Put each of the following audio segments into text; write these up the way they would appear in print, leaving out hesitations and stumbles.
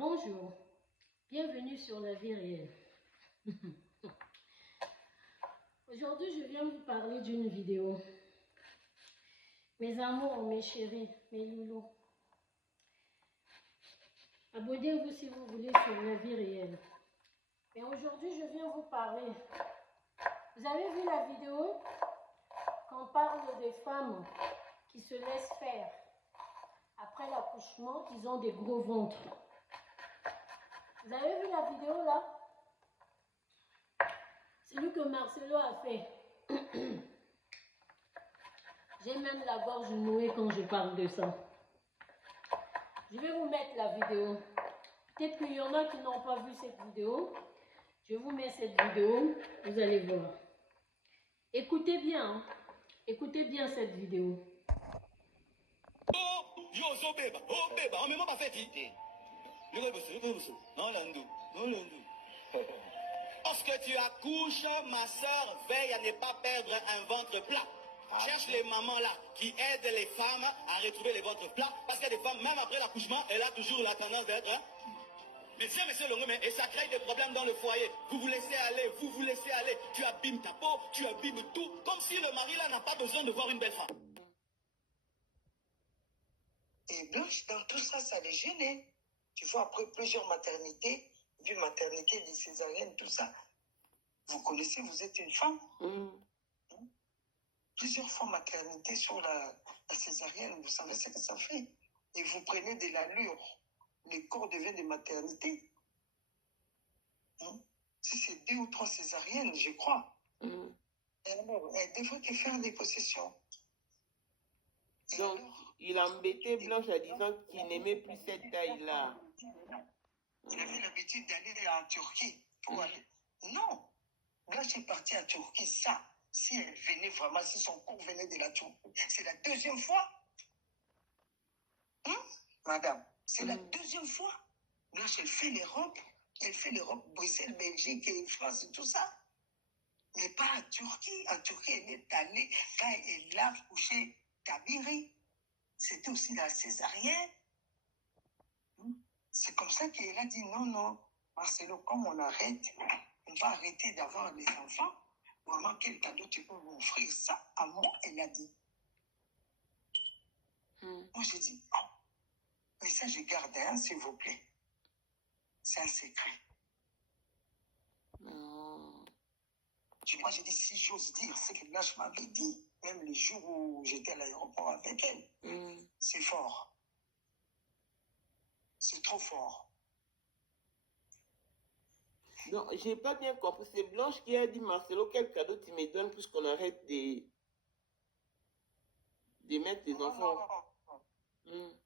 Bonjour, bienvenue sur la vie réelle. Aujourd'hui, je viens vous parler d'une vidéo. Mes amours, mes chéris, mes loulous. Abonnez-vous si vous voulez sur la vie réelle. Et aujourd'hui, je viens vous parler. Vous avez vu la vidéo quand on parle des femmes qui se laissent faire après l'accouchement, qu'ils ont des gros ventres. Vous avez vu la vidéo là? C'est lui que Marcelo a fait. J'ai même la gorge nouée quand je parle de ça. Je vais vous mettre la vidéo. Peut-être qu'il y en a qui n'ont pas vu cette vidéo. Je vous mets cette vidéo, vous allez voir. Écoutez bien, hein. Écoutez bien cette vidéo. Lorsque tu accouches, ma soeur, veille à ne pas perdre un ventre plat. Cherche les mamans là qui aident les femmes à retrouver les ventres plats. Parce qu'il y a des femmes, même après l'accouchement, elle a toujours la tendance d'être. Mais tiens, monsieur Longomé, et ça crée des problèmes dans le foyer. Vous vous laissez aller, vous vous laissez aller. Tu abîmes ta peau, tu abîmes tout. Comme si le mari là n'a pas besoin de voir une belle femme. Et Blanche, dans tout ça, ça les gênait. Tu vois, après plusieurs maternités, des césariennes, tout ça. Vous connaissez, vous êtes une femme. Plusieurs fois maternité sur la césarienne, vous savez ce que ça fait. Et vous prenez de l'allure. Les corps deviennent des maternités. Si c'est 2 ou 3 césariennes, je crois. Et alors, elle devrait te faire des possessions. Et donc, alors, il a embêté Blanche en disant qu'il n'aimait plus cette taille-là. Il avait l'habitude d'aller en Turquie pour aller. Non! Blanche est partie en Turquie, ça. Si elle venait vraiment, si son corps venait de la Turquie, c'est la 2e fois. Madame, c'est la 2e fois. Blanche, elle fait l'Europe. Elle fait l'Europe, Bruxelles, Belgique, et France et tout ça. Mais pas en Turquie. En Turquie, elle est allée quand elle a couché Kabiri. C'était aussi la césarienne. C'est comme ça qu'elle a dit non, Marcelo, comme on arrête, on va arrêter d'avoir les enfants. Maman, quel cadeau tu peux m'offrir ça à moi? Elle a dit. Moi, j'ai dit, mais ça, je garde, s'il vous plaît. C'est un secret. Moi, j'ai dit, si j'ose dire, c'est que là, je m'avais dit, même le jour où j'étais à l'aéroport avec elle, c'est fort. C'est trop fort. Non, j'ai pas bien compris. C'est Blanche qui a dit, Marcelo, quel cadeau tu me donnes puisqu'on arrête de mettre des enfants. Non.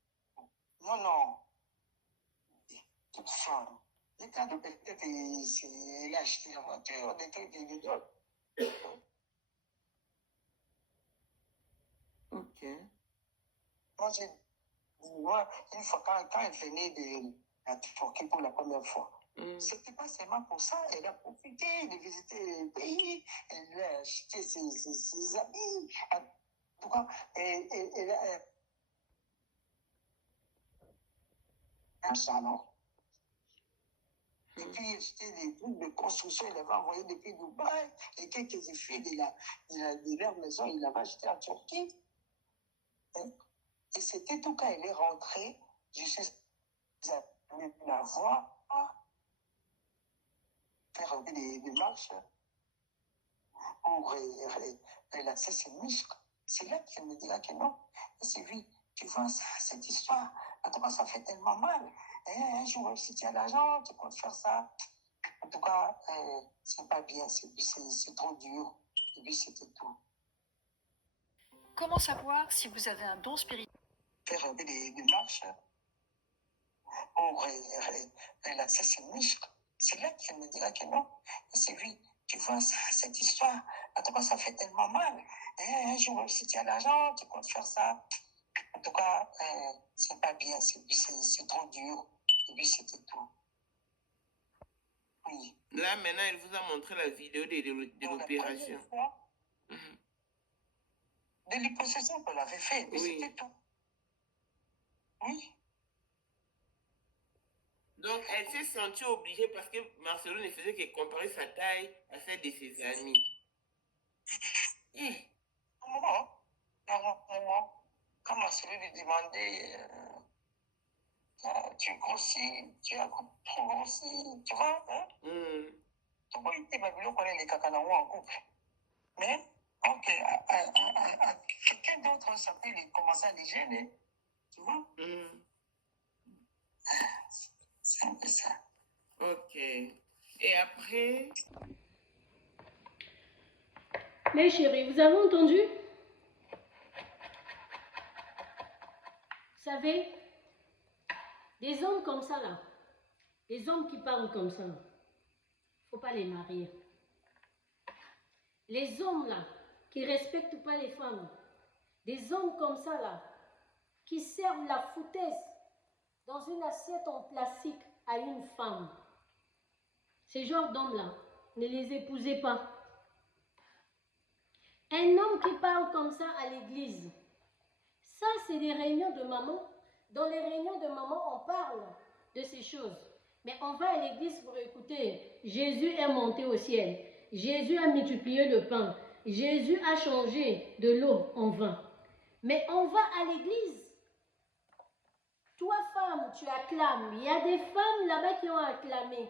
Toute femme. Les cadeaux, peut-être, c'est acheté la voiture, des trucs individuels. Ok. Moi, une fois, quand elle venait de la Turquie pour la première fois, c'était pas seulement pour ça. Elle a profité de visiter le pays. Elle a acheté ses habits. En tout cas, elle a un salon. Et puis, acheté des trucs de construction. Elle avait envoyé depuis Dubaï. Et quelques effets de leur maison, il avait acheté en Turquie. Et c'était tout quand elle est rentrée. Je suis allée la voir. Faire des marches pour relaxer ses muscles. C'est là qu'elle me dira que non. C'est lui, tu vois, cette histoire, en tout cas, ça fait tellement mal. Un jour, si tu as l'argent, tu peux faire ça. En tout cas, c'est pas bien, c'est trop dur. Et puis, c'était tout. Comment savoir si vous avez un don spirituel? Faire des marches pour relaxer ses muscles. C'est là qu'elle me dira que non. C'est lui, tu vois, cette histoire, en tout cas, ça fait tellement mal. Un jour, si tu as l'argent, tu peux faire ça. En tout cas, c'est pas bien, c'est trop dur. Et puis, c'était tout. Oui. Là, maintenant, elle vous a montré la vidéo de l'opération. De l'hypossession qu'on avait fait, mais Oui. c'était tout. Oui. Donc, elle s'est sentie obligée parce que Marcelo ne faisait que comparer sa taille à celle de ses amis. Un moment, quand Marcelo lui demandait tu grossis, tu as trop grossi, tu vois, hein? Tu vois, il m'a dit qu'on est les cacanao en couple. Mais, ok, quelqu'un d'autre, ça peut commencer à les gêner, tu vois? C'est un peu ça. Ok. Et après? Mes chéris, vous avez entendu? Vous savez, des hommes comme ça là, des hommes qui parlent comme ça, il ne faut pas les marier. Les hommes là, qui ne respectent pas les femmes, des hommes comme ça là, qui servent la foutaise dans une assiette en plastique à une femme. Ces genres d'hommes là, ne les épousez pas. Un homme qui parle comme ça à l'église, ça c'est des réunions de maman. Dans les réunions de maman, on parle de ces choses. Mais on va à l'église pour écouter. Jésus est monté au ciel. Jésus a multiplié le pain. Jésus a changé de l'eau en vin. Mais on va à l'église. Toi, femme, tu acclames. Il y a des femmes là-bas qui ont acclamé.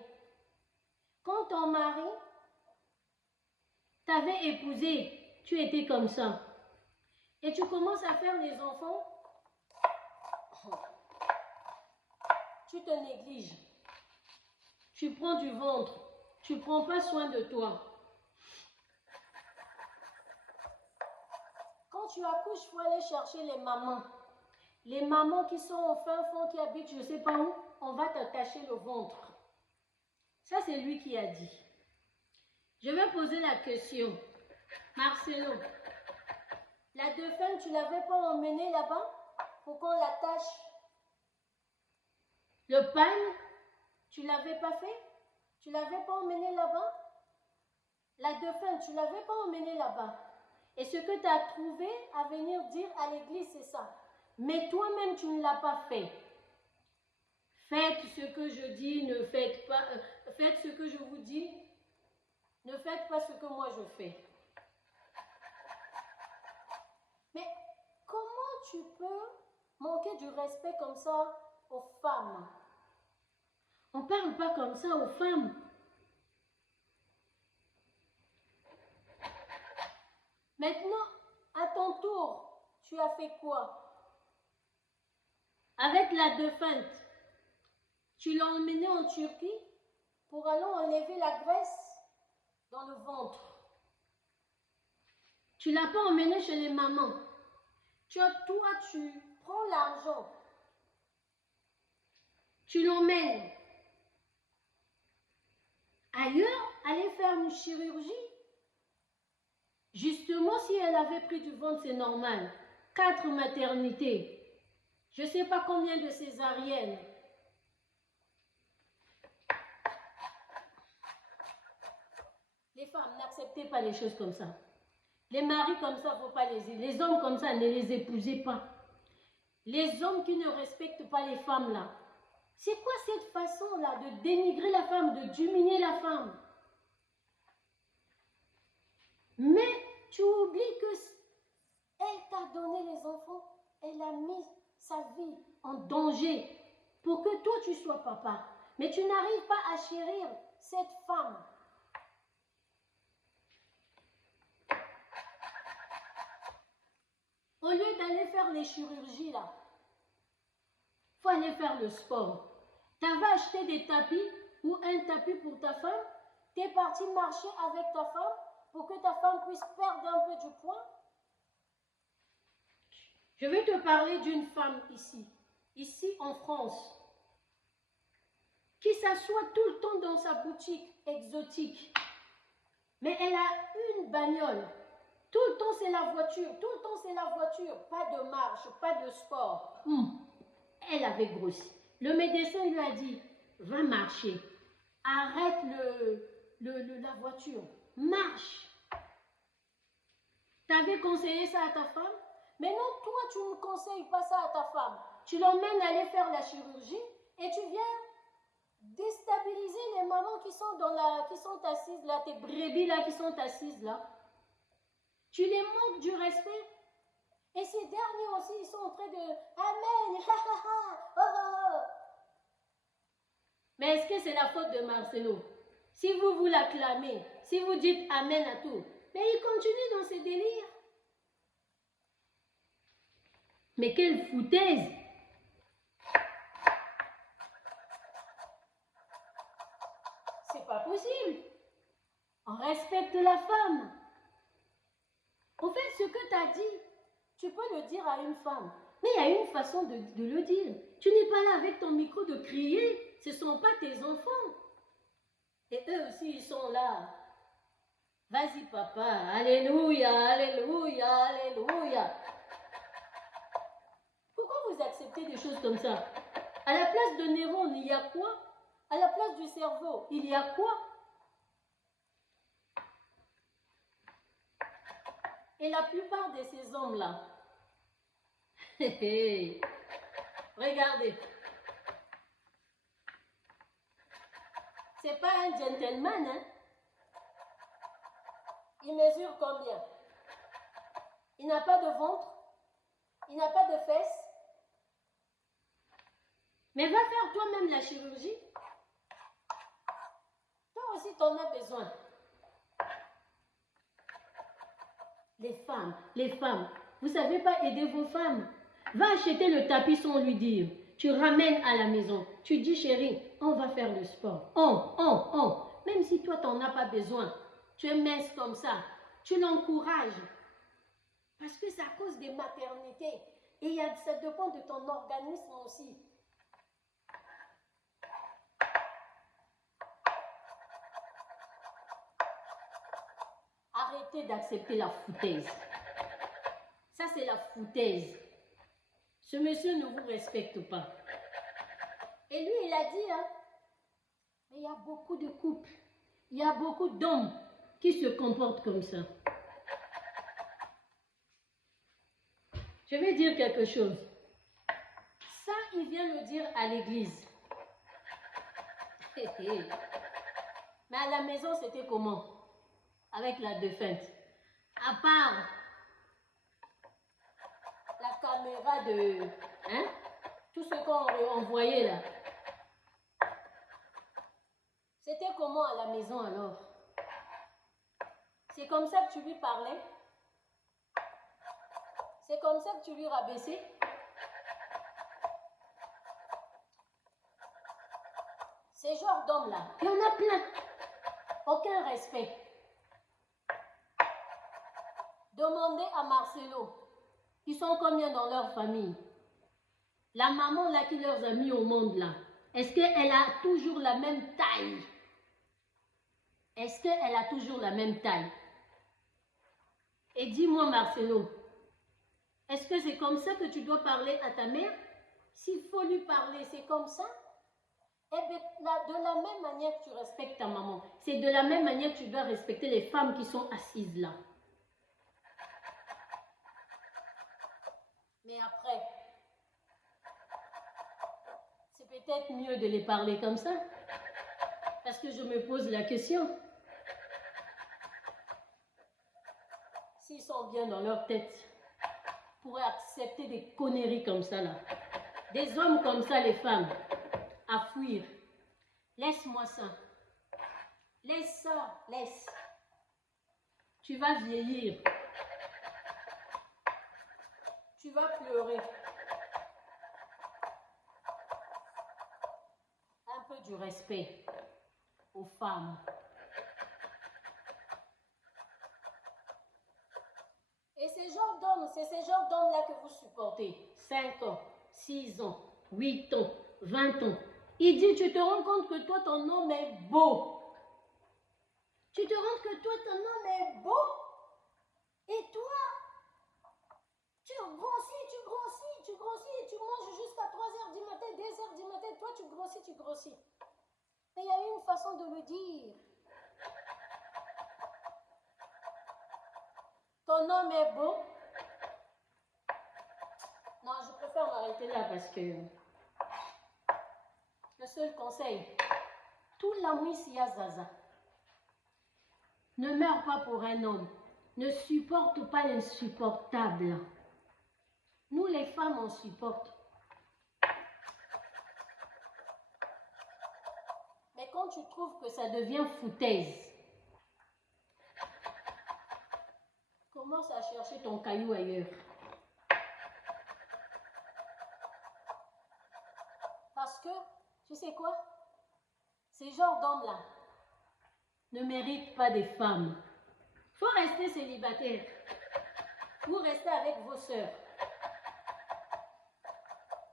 Quand ton mari t'avait épousé, tu étais comme ça. Et tu commences à faire les enfants, tu te négliges. Tu prends du ventre. Tu ne prends pas soin de toi. Quand tu accouches, il faut aller chercher les mamans. Les mamans qui sont au fin fond, qui habitent je ne sais pas où, on va t'attacher le ventre. Ça, c'est lui qui a dit. Je vais poser la question. Marcelo, la dauphine, tu ne l'avais pas emmenée là-bas pour qu'on l'attache? Le pain, tu ne l'avais pas fait? Tu ne l'avais pas emmenée là-bas? La dauphine, tu ne l'avais pas emmenée là-bas. Et ce que tu as trouvé à venir dire à l'église, c'est ça. Mais toi-même, tu ne l'as pas fait. Faites ce que je dis, ne faites pas. Faites ce que je vous dis, ne faites pas ce que moi je fais. Mais comment tu peux manquer du respect comme ça aux femmes? On ne parle pas comme ça aux femmes. Maintenant, à ton tour, tu as fait quoi? Avec la dauphine, tu l'as emmené en Turquie pour aller enlever la graisse dans le ventre. Tu ne l'as pas emmené chez les mamans. Toi, tu prends l'argent. Tu l'emmènes ailleurs, aller faire une chirurgie. Justement, si elle avait pris du ventre, c'est normal. 4 maternités. Je ne sais pas combien de césariennes. Les femmes, n'acceptez pas les choses comme ça. Les maris comme ça, il ne faut pas les hommes comme ça, ne les épousez pas. Les hommes qui ne respectent pas les femmes là. C'est quoi cette façon-là de dénigrer la femme, de diminuer la femme? Mais tu oublies qu'elle t'a donné les enfants. Elle a mis sa vie en danger pour que toi tu sois papa. Mais tu n'arrives pas à chérir cette femme. Au lieu d'aller faire les chirurgies là, il faut aller faire le sport. Tu avais acheté des tapis ou un tapis pour ta femme. Tu es parti marcher avec ta femme pour que ta femme puisse perdre un peu du poids. Je vais te parler d'une femme ici en France, qui s'assoit tout le temps dans sa boutique exotique. Mais elle a une bagnole. Tout le temps, c'est la voiture. Tout le temps, c'est la voiture. Pas de marche, pas de sport. Elle avait grossi. Le médecin lui a dit, va marcher. Arrête la voiture. Marche. Tu avais conseillé ça à ta femme? Mais non, toi, tu ne conseilles pas ça à ta femme. Tu l'emmènes aller faire la chirurgie et tu viens déstabiliser les mamans qui sont assises là, tes brebis là qui sont assises là. Tu les manques du respect. Et ces derniers aussi, ils sont en train de Amen, ha ha ha, oh oh oh. Mais est-ce que c'est la faute de Marcelo? Si vous l'acclamez, si vous dites Amen à tout, mais il continue dans ses délires. Mais quelle foutaise! C'est pas possible. On respecte la femme. En fait, ce que tu as dit, tu peux le dire à une femme. Mais il y a une façon de le dire. Tu n'es pas là avec ton micro de crier. Ce ne sont pas tes enfants. Et eux aussi, ils sont là. Vas-y, papa. Alléluia, alléluia, alléluia. Pourquoi vous acceptez des choses comme ça? À la place de neurones, il y a quoi? À la place du cerveau, il y a quoi? Et la plupart de ces hommes-là, regardez, c'est pas un gentleman, hein? Il mesure combien? Il n'a pas de ventre, il n'a pas de fesses. Mais va faire toi-même la chirurgie. Toi aussi, t'en as besoin. Les femmes, vous ne savez pas aider vos femmes. Va acheter le tapis sans lui dire. Tu ramènes à la maison. Tu dis, chérie, on va faire le sport. Même si toi, tu n'en as pas besoin. Tu es mince comme ça. Tu l'encourages. Parce que c'est à cause des maternités. Et ça dépend de ton organisme aussi. Arrêtez d'accepter la foutaise. Ça, c'est la foutaise. Ce monsieur ne vous respecte pas. Et lui, il a dit, hein, mais il y a beaucoup de couples, il y a beaucoup d'hommes qui se comportent comme ça. Je vais dire quelque chose. Ça, il vient le dire à l'église. Mais à la maison, c'était comment? Avec la défunte. À part la caméra de... Hein? Tout ce qu'on voyait là. C'était comment à la maison alors? C'est comme ça que tu lui parlais? C'est comme ça que tu lui rabaissais? Ces genres d'hommes là, il y en a plein. Aucun respect. Demandez à Marcelo, ils sont combien dans leur famille? La maman là qui leur a mis au monde là, est-ce qu'elle a toujours la même taille? Est-ce qu'elle a toujours la même taille? Et dis-moi Marcelo, est-ce que c'est comme ça que tu dois parler à ta mère? S'il faut lui parler, c'est comme ça? Eh bien, de la même manière que tu respectes ta maman, c'est de la même manière que tu dois respecter les femmes qui sont assises là. Mais après, c'est peut-être mieux de les parler comme ça. Parce que je me pose la question. S'ils sont bien dans leur tête, pourraient accepter des conneries comme ça là. Des hommes comme ça, les femmes, à fuir. Laisse-moi ça. Laisse ça, laisse. Tu vas vieillir. Tu vas pleurer. Un peu du respect aux femmes. Et c'est ces genres d'hommes-là que vous supportez. 5 ans, 6 ans, 8 ans, 20 ans. Il dit, tu te rends compte que toi, ton homme est beau. Tu te rends compte que toi, ton homme est beau. Et toi, tu grossis, tu manges jusqu'à 3h du matin, 2h du matin, toi tu grossis. Mais il y a une façon de le dire. Ton homme est beau. Non, je préfère m'arrêter là parce que le seul conseil, tout la nuit s'il y a Zaza. Ne meurs pas pour un homme. Ne supporte pas l'insupportable. Nous, les femmes, on supporte. Mais quand tu trouves que ça devient foutaise, commence à chercher ton caillou ailleurs. Parce que, tu sais quoi? Ces genres d'hommes-là ne méritent pas des femmes. Il faut rester célibataire. Vous restez avec vos sœurs.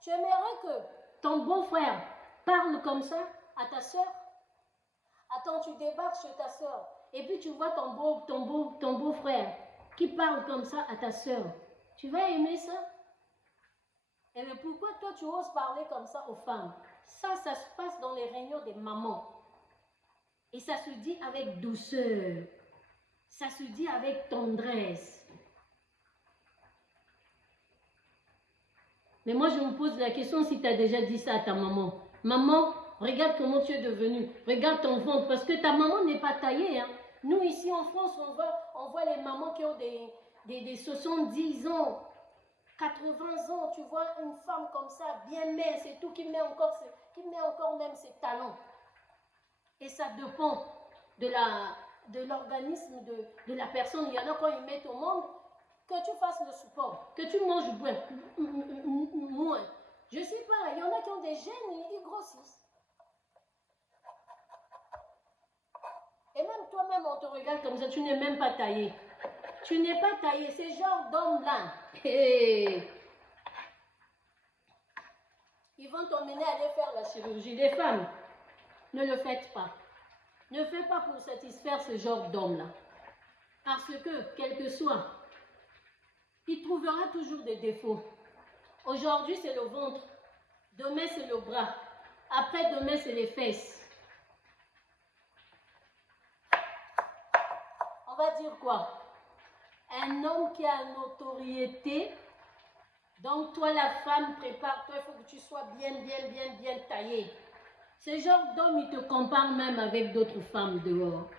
Tu aimerais que ton beau-frère parle comme ça à ta sœur? Attends, tu débarques chez ta sœur et puis tu vois ton beau-frère qui parle comme ça à ta sœur. Tu vas aimer ça? Et mais pourquoi toi tu oses parler comme ça aux femmes? Ça se passe dans les réunions des mamans. Et ça se dit avec douceur. Ça se dit avec tendresse. Mais moi, je me pose la question si tu as déjà dit ça à ta maman. Maman, regarde comment tu es devenue. Regarde ton ventre. Parce que ta maman n'est pas taillée. Hein. Nous, ici en France, on voit les mamans qui ont des 70 ans, 80 ans. Tu vois une femme comme ça, bien mince et tout, qui met encore même ses talons. Et ça dépend de l'organisme de la personne. Il y en a quand ils mettent au monde, que tu fasses le support, que tu manges moins. Je sais pas, il y en a qui ont des gènes et ils grossissent. Et même toi-même, on te regarde comme ça, tu n'es même pas taillé. Tu n'es pas taillé, ces genres d'hommes-là. Hey. Ils vont t'emmener à aller faire la chirurgie. Les femmes, ne le faites pas. Ne faites pas pour satisfaire ce genre d'homme-là. Parce que, quel que soit, il trouvera toujours des défauts. Aujourd'hui, c'est le ventre. Demain, c'est le bras. Après-demain, c'est les fesses. On va dire quoi? Un homme qui a une notoriété. Donc, toi, la femme, prépare-toi. Il faut que tu sois bien taillée. Ce genre d'homme, ils te comparent même avec d'autres femmes dehors.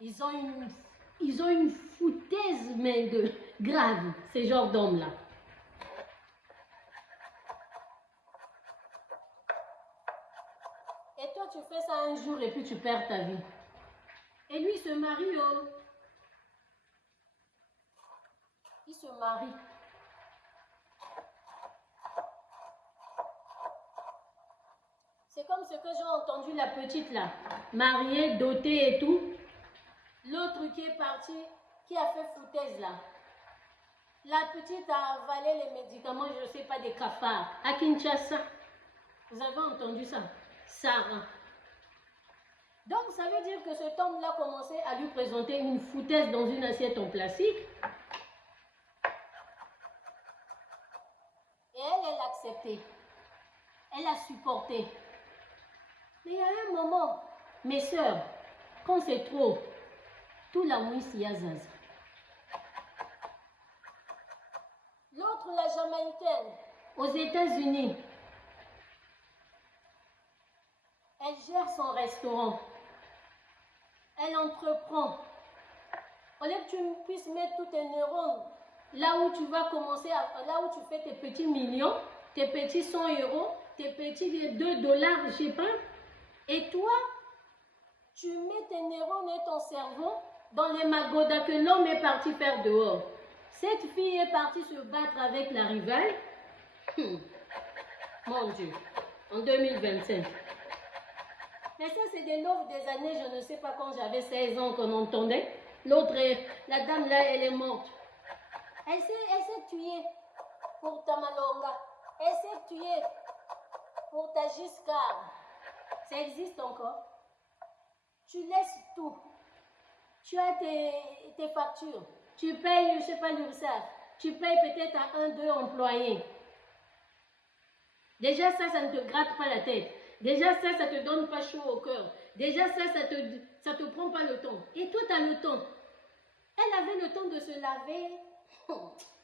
Ils ont une foutaise, mais grave, ces genres d'hommes-là. Et toi, tu fais ça un jour et puis tu perds ta vie. Et lui, il se marie, oh. Il se marie. C'est comme ce que j'ai entendu la petite là, mariée, dotée et tout. L'autre qui est parti, qui a fait foutaise là. La petite a avalé les médicaments, je ne sais pas, des cafards. À Kinshasa. Vous avez entendu ça? Sarah. Donc ça veut dire que cet homme-là commençait à lui présenter une foutaise dans une assiette en plastique. Et elle a accepté. Elle a supporté. Mais il y a un moment, mes sœurs, quand c'est trop, tout la nuit s'y a Zaza. L'autre, la Jamaïcaine, aux États-Unis, elle gère son restaurant. Elle entreprend. Au lieu que tu puisses mettre tous tes neurones là où tu vas commencer, là où tu fais tes petits millions, tes petits 100 €, tes petits $2, je sais pas. Et toi, tu mets tes neurones et ton cerveau dans les magodas que l'homme est parti faire dehors. Cette fille est partie se battre avec la rivale. Mon Dieu, en 2025. Mais ça, c'est des nouvelles des années, je ne sais pas, quand j'avais 16 ans qu'on entendait. L'autre, la dame là, elle est morte. Elle s'est tuée pour ta Malonga. Elle s'est tuée pour ta Giscard. Ça existe encore. Tu laisses tout. Tu as tes factures. Tu payes, je ne sais pas, l'URSSAF. Tu payes peut-être à 1, 2 employés. Déjà, ça ne te gratte pas la tête. Déjà, ça ne te donne pas chaud au cœur. Déjà, ça te prend pas le temps. Et toi, tu as le temps. Elle avait le temps de se laver.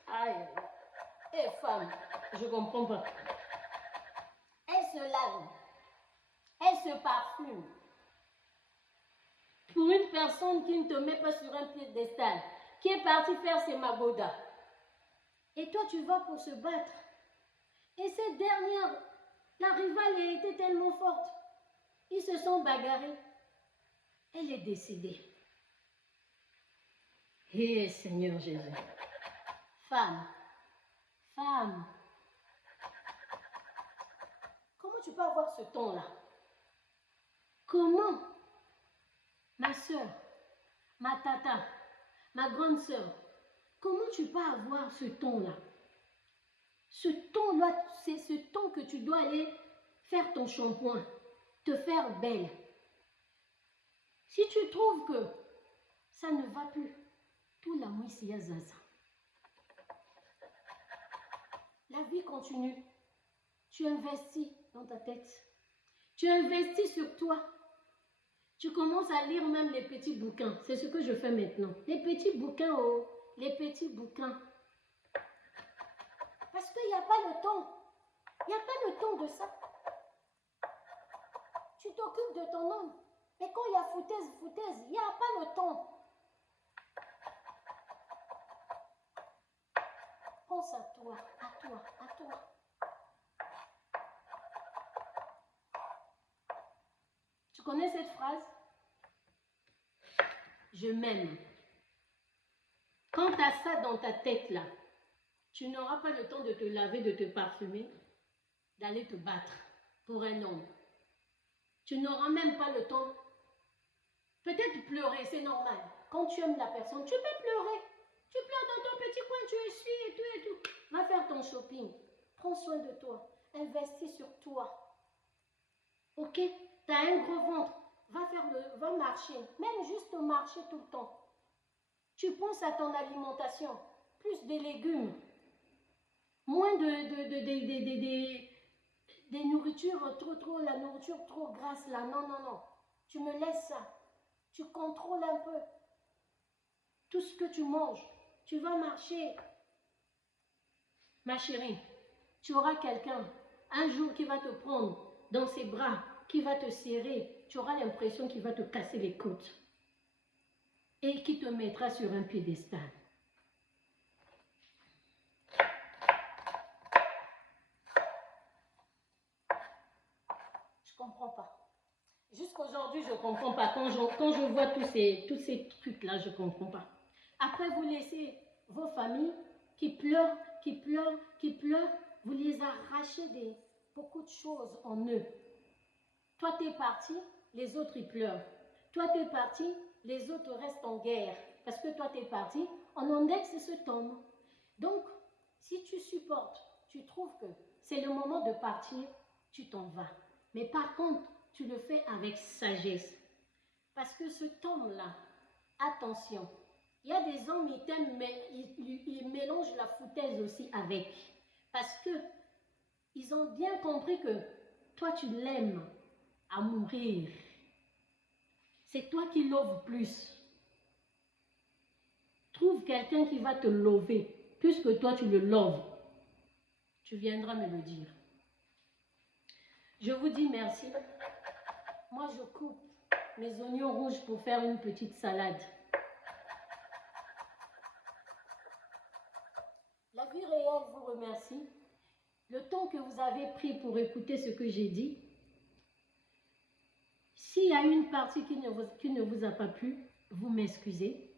Aïe. Eh, femme, je ne comprends pas. Elle se lave, elle se parfume. Pour une personne qui ne te met pas sur un piédestal, qui est partie faire ses magodas. Et toi, tu vas pour se battre. Et cette dernière, la rivale a été tellement forte. Ils se sont bagarrés. Elle est décédée. Hé, Seigneur Jésus. Femme, femme. Comment tu peux avoir ce ton-là? Comment? Ma soeur, ma tata, ma grande soeur, comment tu peux avoir ce ton-là? Ce ton-là, c'est ce ton que tu dois aller faire ton shampoing, te faire belle. Si tu trouves que ça ne va plus, tout la mouille à zaza. La vie continue. Tu investis dans ta tête. Tu investis sur toi. Tu commences à lire même les petits bouquins. C'est ce que je fais maintenant. Les petits bouquins, oh, les petits bouquins. Parce qu'il n'y a pas le temps. Il n'y a pas le temps de ça. Tu t'occupes de ton homme. Mais quand il y a foutaise, il n'y a pas le temps. Pense à toi, à toi, à toi. Tu connais cette phrase? Je m'aime. Quand tu as ça dans ta tête là, tu n'auras pas le temps de te laver, de te parfumer, d'aller te battre pour un homme. Tu n'auras même pas le temps. Peut-être pleurer, c'est normal. Quand tu aimes la personne, tu peux pleurer. Tu pleures dans ton petit coin, tu essuies et tout et tout. Va faire ton shopping. Prends soin de toi. Investis sur toi. Ok? Tu as un gros ventre. Va marcher. Même juste marcher tout le temps. Tu penses à ton alimentation. Plus des légumes. Moins des nourritures trop, la nourriture trop grasse là. Non, non, non. Tu me laisses ça. Tu contrôles un peu. Tout ce que tu manges. Tu vas marcher. Ma chérie, tu auras quelqu'un un jour qui va te prendre dans ses bras, qui va te serrer. Tu auras l'impression qu'il va te casser les côtes et qui te mettra sur un piédestal. Je ne comprends pas. Jusqu'aujourd'hui, je ne comprends pas. Quand je vois tous ces trucs-là, je ne comprends pas. Après, vous laissez vos familles qui pleurent, vous les arrachez beaucoup de choses en eux. Toi, tu es parti, les autres, ils pleurent. Toi, tu es parti, les autres restent en guerre. Parce que toi, tu es parti, on indexe ce tombe. Donc, si tu supportes, tu trouves que c'est le moment de partir, tu t'en vas. Mais par contre, tu le fais avec sagesse. Parce que ce tombe-là, attention, il y a des hommes, ils t'aiment, mais ils mélangent la foutaise aussi avec. Parce que ils ont bien compris que toi, tu l'aimes à mourir. C'est toi qui loves plus. Trouve quelqu'un qui va te lover, puisque toi, tu le loves. Tu viendras me le dire. Je vous dis merci. Moi, je coupe mes oignons rouges pour faire une petite salade. La vie réelle vous remercie. Le temps que vous avez pris pour écouter ce que j'ai dit. S'il y a une partie qui ne vous a pas plu, vous m'excusez.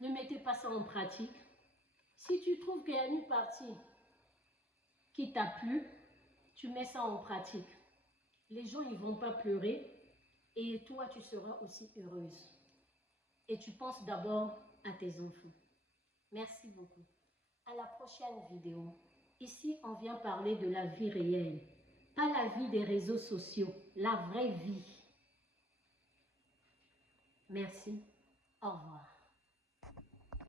Ne mettez pas ça en pratique. Si tu trouves qu'il y a une partie qui t'a plu, tu mets ça en pratique. Les gens, ils ne vont pas pleurer et toi, tu seras aussi heureuse. Et tu penses d'abord à tes enfants. Merci beaucoup. À la prochaine vidéo. Ici, on vient parler de la vie réelle. Pas la vie des réseaux sociaux, la vraie vie. Merci. Au revoir.